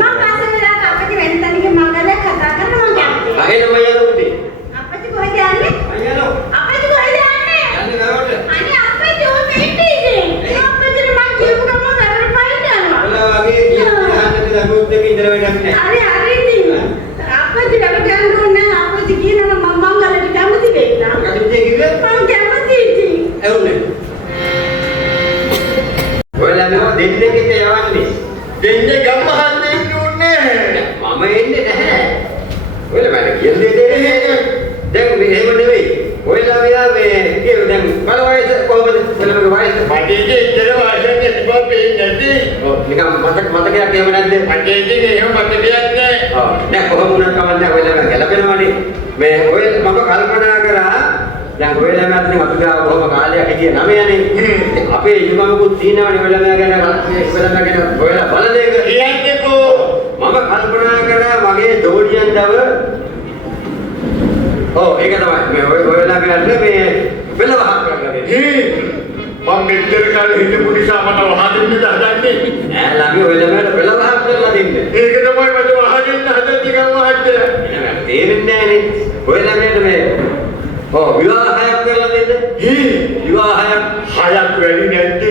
අපච්චි වෙන තැනක මංගලයක් කතා කරන්න මං කැමතියි. අහේන මම යනවා උදේ. අපච්චි කොහෙද යන්නේ? මම යනවා. අපච්චි කොහෙද යන්නේ? යන්නේ ගාවට. අනේ අපච්චි ඔය මෙහෙට ඉන්නේ. අපච්චිට මං කියපු ගමන් වැවර පයින් යනවා. ඔලා වගේ කියන්න දරුවොත් දෙක ඉඳලා වැඩක් නැහැ. හරි ඉතින්. අපච්චි ළඟ යන්න ඕනේ නැහැ. අපච්චි කියනවා මම මංගලට කැමති වෙන්න. කටුත්තේ කිව්වේ? මං කැමති ඉතින්. එවුනේ. ඔයලා නෝ දෙන්නෙක් යවන්නේ. දෙන්නේ ගම්මහන් දෙන්නේ මම එන්නේ නැහැ. ඔයලා මම කියන්නේ දැන් මේ එහෙම නෙවෙයි. ඔයලා මෙයා මේ කියන දැන් මල වයස කොහොමද? ඔයලාගේ වයස මගේ ඉතල වයසෙන් තිබ්බේ නැති. ඔව් නිකන් මතකයක් එහෙම නැද්ද? මගේ ඉතින් එහෙම මතකයක් නැහැ. ඔව් දැන් කොහොම වුණත් කවන්නේ ඔයලා ගැලපෙනවනේ. මේ ඔයලා මම කල්පනා කරා දැන් ඔයලා මැත්තේ අපිට කොහොම කාලයක් හිටියේ නමයනේ. අපේ ඉල්මමකුත් තියෙනවනේ ඔයලා මෑ ගැන ඔයලා ගැන ඔයලා බලදේක කියන්නේකෝ. මම කල්පනා කරා මගේ දෝඩියන් දව ඔව් ඒක තමයි මේ ඔයලා කියන්නේ මේ වෙලවහක් කරලා දෙන්නේ. මම මෙච්චර කාලේ හිටපු නිසා මට වහදින්න හදන්නේ. ඈ ළඟ ඔයලා මට වෙලවහක් කරලා දෙන්නේ. ඒක තමයි මට වහදින්න හදන්නේ ගම්මහත්. එහෙනම් තේරෙන්නේ නැහනේ. ඔයලා මේ ඔව් විවාහයක් කරලා දෙන්න. විවාහයක් හයක් වැඩි නැද්ද?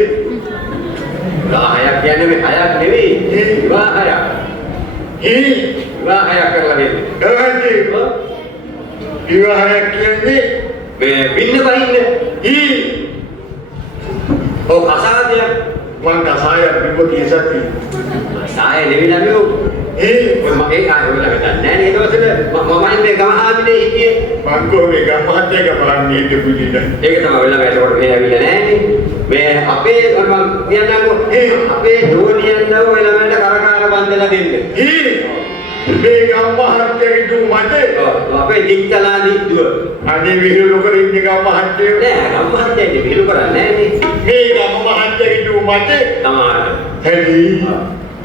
විවාහයක් කියන්නේ මේ හයක් නෙවෙයි. විවාහයක්. විවාහයක් කරලා දෙන්න. කරන්නේ. විවාහයක් කියන්නේ මේ බින්න බහින්න. ඔව් කසාදයක්. මං කසායක් බිම්බ කියසති. කසාය නෙවෙයි නෝ. මගේ ආයෙත් වෙලා නැහැ නේද ඊට පස්සේ මම මේ ගමහාමිනේ හිටියේ මං කොහේ ගමහත් එක බලන්නේ හිටපු ඉඳන් ඒක තමයි වෙලා මේකට මේ ඇවිල්ලා නැහනේ මේ අපේ මම කියන්නකෝ අපේ දෝනියන්ව වෙලා මට කරකාර බන්දලා දෙන්න මේ ගමහත් එක දු මට අපේ දික්කලා දිද්දුව අනේ විහිළු කර ඉන්නේ ගමහත් එක නෑ ගමහත් එක විහිළු කරන්නේ නැහනේ මේ ගමහත් එක දු මට තමයි හැදි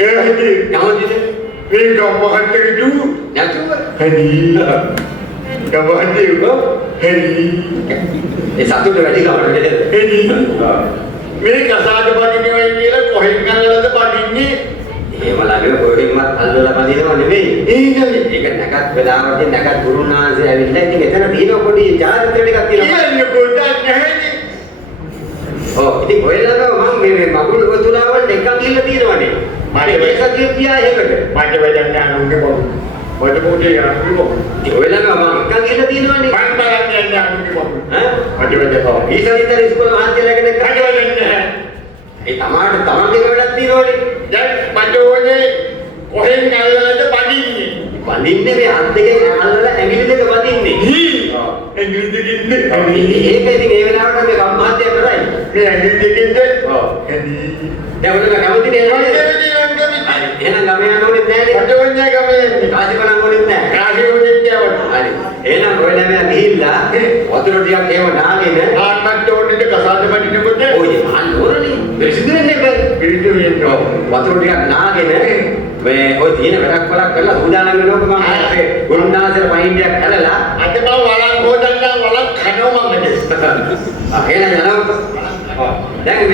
එහෙදි යමුදිද මේ ගමහත් එක දු නැතුව හැදි ගමහත් එක හැදි ඒ සතුට වැඩි ගමකට හැදි මේ කසාද බඳිනවා කියලා කොහෙන් කරලාද බඳින්නේ එහෙම ළඟ කොහෙන්වත් අල්ලලා බඳිනව නෙවෙයි ඒක නැකත් වෙලාවට නැකත් ගුරුනාන්සේ ඇවිල්ලා ඉතින් එතන තියෙන පොඩි චාරිත්‍ර ටිකක් තියෙනවා කියන්නේ පොඩ්ඩක් නැහැනේ ඔව් ඉතින් ඔයලාම මම මේ මගුල් වතුලා වල එකක් ගිහලා තියෙනවනේ මම මේක කියා එහෙමද මට වැඩක් නැහැ උන්ගේ පොඩි පොඩි පොඩි යන්නේ කොහොමද ඔයලාම මම එකක් ගිහලා තියෙනවනේ මම බලන්නේ නැහැ උන්ගේ පොඩි ඈ මට වැඩක් නැහැ ඊසවිතර ඉස්කෝලේ මහත්තයලාගෙන මට වැඩක් නැහැ ඒ තමාට තමන්ගේ වැඩක් තියෙනවනේ දැන් මට ඕනේ කොහෙන් අල්ලලාද බඳින්නේ බඳින්නේ මේ අත් දෙකෙන් අල්ලලා ඇඟිලි දෙක බඳින්නේ ඇඟිලි දෙකින්ද ඒක ඉතින් ඒ වෙලාවට මේ කම්මාත්‍ය කරයි මේ ඇඟිලි දෙකින්ද ඔව් දැන් ඔන්න කැමති නේද එහෙනම් ගමේ යන්න ඕනෙත් නැහැ නේ මට ඕනේ ගමේ යන්න කාසි බලන් ඕනෙත් නැහැ කාසි ඕනෙත් නැහැ හරි එහෙනම් ඔය ළමයා ගිහිල්ලා වතුර ටිකක් එහෙම නාගෙන ආන්නත් ඕනෙද කසාද බඳිනකොට ඔය අන්න ඕනනේ පිරිසිදු වෙන්නේ බෑ පිරිසිදු වෙන්න ඕන වතුර ටිකක් නාගෙන මේ ඔය තියෙන වැඩක් වලක් කරලා සූදානම් වෙනකොට මම අපේ ගුරුනාන්සේට පයින්ඩයක් කළලා අද මම වලක් හොදන්න වලක් කනවා මම එහෙනම් යනවා දැන්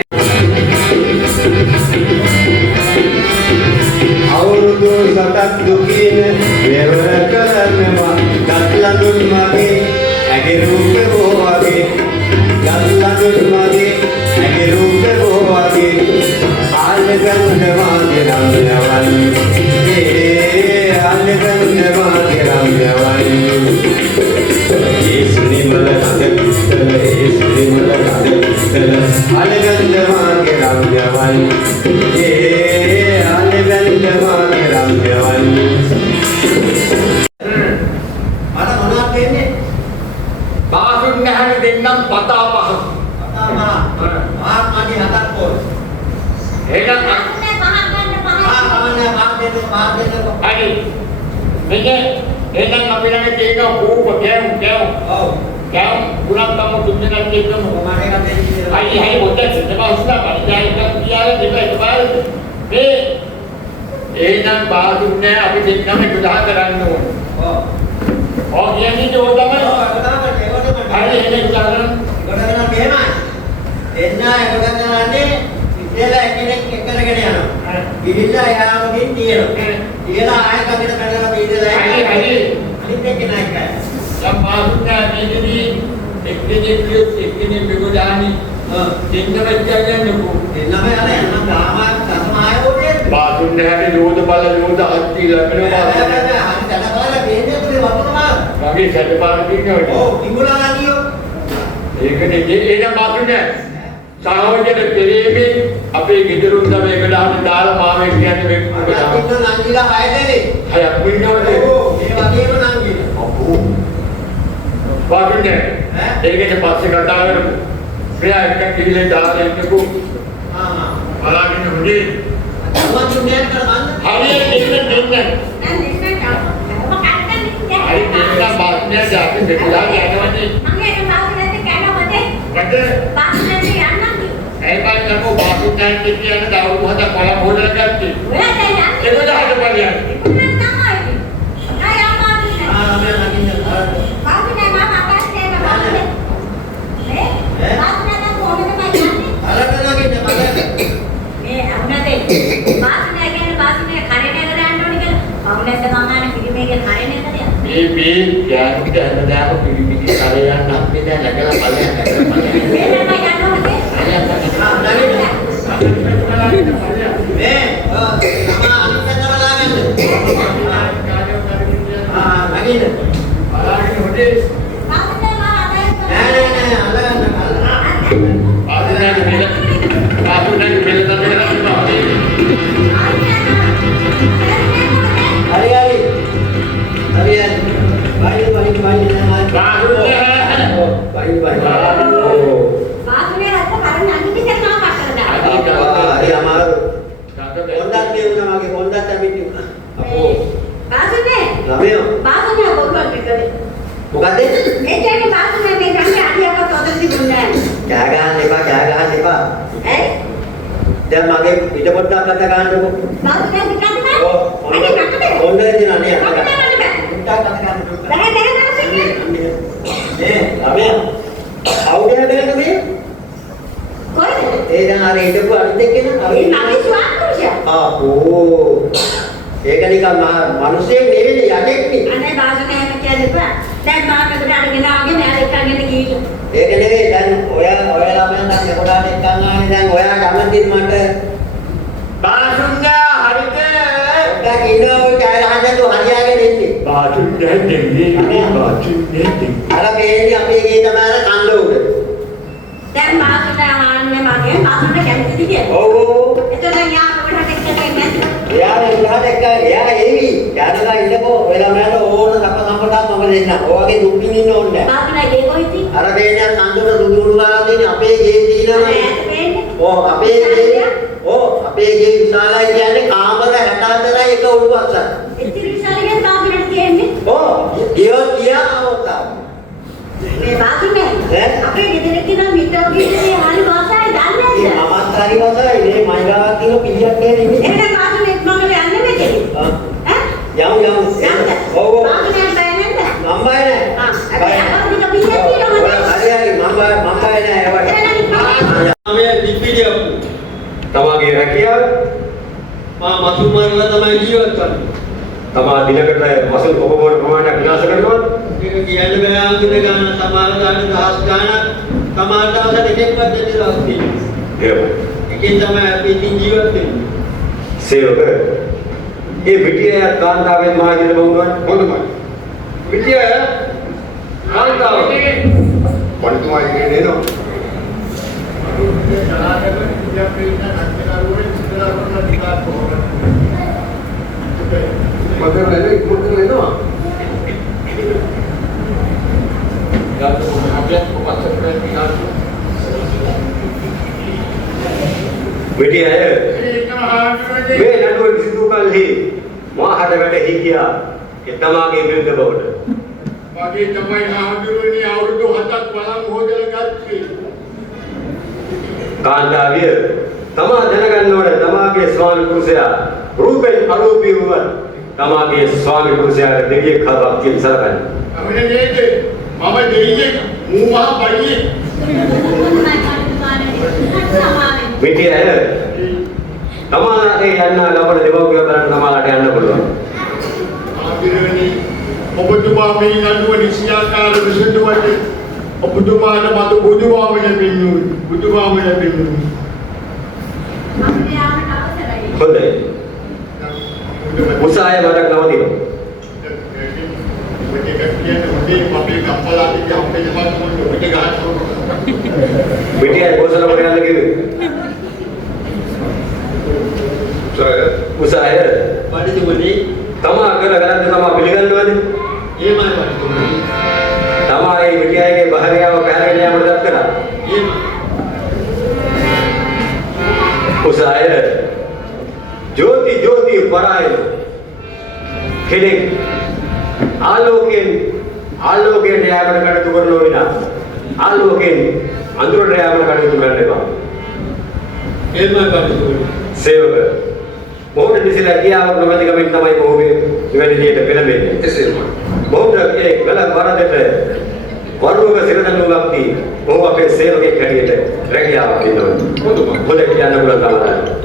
අවුරුදු සතක් දුකින වෙවර කරනවා ගත්ලඳුන් මගේ ඇගේ රූපේ වගේ ගත්ලඳුන් මගේ ඇගේ රූපේ වගේ ආලගන්න වාගේ රම්යවන් ආලගන්න වාගේ රම්යවන් ඒසුනි මල හද කිස්තල ඒසුනි මල හද කිස්තල ආලගන්න වාගේ රම්යවන් ආලගන්න වාගේ රම්යවන් අර මොනවද වෙන්නේ බාසුන් නැහැනි දෙන්නම් පතා පහ ආත්මදී හතක් පොල් එහෙනම් අනේ පහක් ගන්න පහක් හරි මෙන්න එහෙනම් අපි ළඟ තියෙන කූප කැවුම් ඔව් කැවුම් ගුණක් තම තුන් දෙනෙක් කියනම මානේ එකක් දෙන්න කියලා හරි හරි පොඩ්ඩක් සිතපා උස්ලා පරිජායක කියාලා දෙන්න එකපාරට මේ එහෙනම් බාසුන් නැහැ අපි දෙන්නම විදහා කරන්න ඕනේ ඔව් කියන්නේ ඕක තමයි හරි එහෙනම් උදාහරණ ගොඩනගන මෙහෙමයි එන්න එකගන්නන්නේ ඉතල එක්කෙනෙක් එක්කරගෙන යනවා ගිහිල්ලා යාමකින් තියෙනවා කියලා ආයතනකට පැනලා බීදලා හරි හරි. අනිත් එක්කෙනා එකයි. දැන් මාසුන්නා මේකදී එක්කෙනෙක් මෙගොඩානි දෙන්න වෙච්චයන්කෝ. එන්නම යන යන්න ගාමක් තසමායෝනේ. මාසුන්නාගේ ලෝද බල ලෝද අත්ති ලැබෙනවා. හරි දැනගාලා බේන්නේ තුනේ වතුනවා. මගේ සැඩපාර දිනනවා. ඔව් ඉංගුලා නංගියෝ. ඒකනේ එන මාසුන්නා සාහෝජන දෙලීමේ අපේ ගෙදරුන් තමයි එකට දාලා මාමේ කියන්නේ මේක. අනිත් නංගිලා 6 දෙනෙක්. හයක් වින්නවද? ඔව් මේ වගේම නංගිලා. අපෝ. වාග්නේ. ඒකේ පස්සේ කතා කරමු. මෙයා එක කිවිලේ දාලා ඉන්නකෝ. බලාගෙන හොඳේ. මොකක්ද මේ කරන්නේ? හරියට දෙන්න. දැන් දෙන්න තාම හරි දෙන්න බාස්නේ જાති දෙකලා යනවනේ. මම ඒක බාස්නේට කනවද? මට බාස්නේට යන්නද? ඒ බයින්නකෝ බාස්නේ කියන දවල් හද කොළඹ හොදලා ගත්තේ. ඔයා දැන් යන්නේ. ඒක දාහට පරියන්නේ. ඉක්මනට තමයි. ආ මේ නංගිලා බාස්නේ මම අකස්සේ බාස්නේ. බාස්නේ කොහොමද යන්නේ? අරගෙන නගින්න බලන්න. මේ අමුණදේ බාස්නේ කියන්නේ බාස්නේ කරේ නේද යන්න ඕනේ කියලා. අවුලෙන්ද මම පිළිමේගේ කරේ නේද? මේ යාන්ට හැමදාම පිළිමිටි කරේ යන්න අපි දැන් නැගලා බලන්න නැගලා බලන්න. මේ නම යන්න ඕනේ. මේ තමා අනිත් පැත්ත බලාගන්න. නගින්න. බලාගෙන හොදේ. බාස්නේ මම නෑ අල්ලගන්න. හරි හරි. බයි නෑ. බයි. බාස්නේ රට කරන්නේ අනිත් කෙනා කටට. හරි අමාරු. කොණ්ඩත් මේ වුණා මගේ කොණ්ඩත් ඇවිත් වුණා. අපෝ. බාස්නේ ළමයෝ බාස්නේ බොරුවක් කරේ. මොකද? ඒ කියන්නේ බාස්නේ මේ ගන්නේ අඩියක තොදති දුන්නේ. කෑ ගහන්න එපා. ඇයි? දැන් මගේ පිට පොඩ්ඩක් අත ගන්නකො. බාස්නේ දිකන්නේ. ඔව්. කොණ්ඩේ දිනා නේ අත ගන්න. බෑ පොඩ්ඩක් අත ගන්න. බෑ දවසේ. නේ ළමයා. කවුද හැදෙන්නේ මේ? කොහෙද? ඒ දැන් අර හිටපු අනිත් එක්කෙනා ඒ මගේ ස්වාමීන්. ආපෝ. ඒක නිකන් මිනිස්සෙක් නෙවෙයි යකෙක්නේ. අනේ බාස්නේ කියන්නේ බෑ. දැන් මාකට අරගෙන ආගෙන යාර එක්කගෙන ගිහින්. ඒක නෙවෙයි දැන් ඔය ළමයන් දැන් පොඩාට එක්කන් ආනේ දැන් ඔයා කැමතිද මට බාසුන්නා හරිද? පොඩ්ඩක් ඉන්නවා ඔය කෑ ගහන්න තු හරියාගෙන ඉන්නේ. බාසුන්නා දෙන්නේ බාසුන්නා අර මේනි අපේ ගේ තමයි අර කණ්ඩ උඩ. දැන් බාස්නේ ආන්නේ මගේ බාස්නේ කැමතිද කියලා. ඔව්. එතකොට යා පොඩට එක්කගෙන නැති. එයා එවි. යනවා ඉන්නකෝ ඔය ළමයාට ඕන සම්පතක් මම දෙන්නම්. ඔයගේ දුක් විඳින්න ඕනේ නැහැ. බාස්නේ ගේ කොයිති? අර මේනියා කණ්ඩ උඩ දුදුළු ගාලා දෙන්නේ අපේ ගේ තියෙනවා. අපේ ගේ විශාලයි කියන්නේ කාමර 64යි එක උඩුවස්සක්. ඉතිරි විශාලයෙන් බාස්නේ කියන්නේ. ගෙවල් කියාවතා. මේ බාස්නේ අපේ ගෙදර තියෙන මිටෝගේ හරි වාසයි දන්නේ නැද්ද? මමත් හරි වාසයි මේ මයිලාවක් තියෙන පිළියක් නෙමෙයි. එහෙනම් බාස්නේ මම යන්නේ මෙතන. යමු. ඔව්. බාස්නේ බය නැද්ද? මම බය නැහැ. අපි අපිට පිළියක් තියෙනවා. හරි මම බය නැහැ. මේ දිප්පිඩියක්. තමාගේ රැකියාව මසු මරලා තමයි ජීවත් වෙන්නේ. තමා දිනකට මසල් ඔබවන ප්‍රමාණයක් විනාශ කරනවා. ඒක කියන්න බෑ අංගිත ගන්න සමාන ගන්න දහස් ගන්න සමාන දවස් දෙකක්වත් දෙන්න දවස් තියෙනවා. ඒකෙන් තමයි අපි ඉතින් ජීවත් වෙන්නේ. සේවක මේ පිටිය කාන්තාවෙන් මා කියන බවුනවනේ හොඳමයි. පිටිය කාන්තාව පරිතුමා කියන්නේ නේද? පිටිය මේ නඩුව විසඳු කල්හි මාහට වැටහි ගියා ඒ තමාගේ විරුද්ධ බවට. මගේ තමයි ආඳුරනේ අවුරුදු 7ක් බලන් හොදලා ගත්තේ. කාන්තාවිය තමා දැනගන්න ඕනේ තමාගේ ස්වාමි පුරුෂයා රූපෙන් අරූපී වුවත් තමාගේ ස්වාමි පුරුෂයාට දෙවියෙක් හදක් කියන සලකන්නේ. අපිට නේද? මම දෙවියෙක් මූමහා බඩියෙක්. පිටිය තමාගේ යන්න ලබන දෙවෝගල බලන්න තමාලාට යන්න පුළුවන්. ඔබතුමා මේ නඩුව නිසියාකාර විසඳුමට ඔබතුමාට මතු බුදුවාම ලැබෙන්නේ බුදුවාම ලැබෙන්නේ අපිට යාමට අවසරයි. හොඳයි. උසාය මතක් නවතිනවා. ඔබට කියන්නේ ඔබේ අපේ කම්පලාදී අපේ දෙමළ ඔබට ගහනවා. පිටියයි ගෝසල කොට යන්න කිව්වේ. උසාය පඬිතුමනි තමා කරන වැරද්ද තමා පිළිගන්නවද? එහෙමයි පඬිතුමනි. තමා මේ පිටියගේ බහරියාව පැහැරගෙන යාමට දත් කළා. එහෙමයි. උසාය ज्योति परायण කෙනෙක් ආලෝකයෙන් යාමට කටයුතු කරනවා විනා ආලෝකයෙන් අඳුරට යාමට කටයුතු කරන්න එපා. එහෙමයි පඬිතුමනි. සේවක මොහොත දිසිලා කියාවක් නොමැති කමෙන් තමයි මොහුගේ මෙවැනි දෙයකට පෙළඹෙන්නේ. එසේම මොහොත ඒ ගල වරදට වරුවක සිරදනුවක් දී මොහු අපේ සේවකෙක් හැටියට රැකියාවක් ඉන්නවා. හොඳ කියන්න පුළුවන් තමයි.